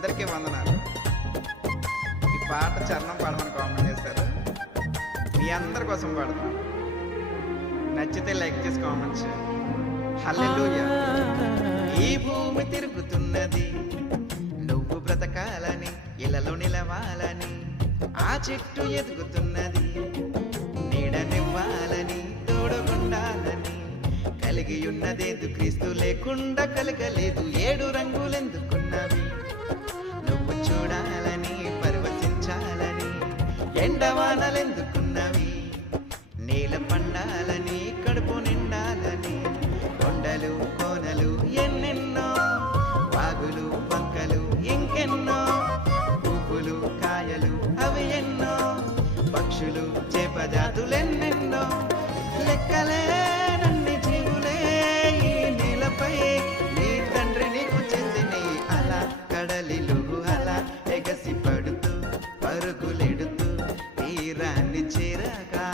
అందరికీ వందనాలు. ఈ పాట చరణం పాడమని కామెంట్ చేశారు. మీ అందరి కోసం పాడుతున్నాను. నచ్చితే లైక్ చేసి కామెంట్ చేయండి. హల్లెలూయా. ఈ భూమి తిరుగుతున్నది నువ్వు బ్రతకాలని, ఇళ్ళలో నిలవాలని. ఆ చెట్టు ఎదుగుతున్నది నీడనివ్వాలని, తోడుగుండాలని. కలిగి ఉన్నదేదు క్రీస్తు లేకుండా కలగలేదు. 7 రంగులెందుకున్నవి నువ్వు చూడాలని, పరవశించాలని. ఎండవానలెందుకున్నవి నీల పండాలని, కడుపు నిండాలని. కొండలు కోనలు ఎన్నెన్నో, వాగులు వంకలు ఇంకెన్నో. పువ్వులు కాయలు అవి ఎన్నో, పక్షులు చేపజాతులెన్నెన్నో. లెక్కలేనన్ని జీవులే ఈ నేలపై నీ తండ్రి నీకు చెందిని. అలా కడలిలు అలా ఎగసి పడుతూ పరుగులెడుతూ తీరాన్ని చేరగా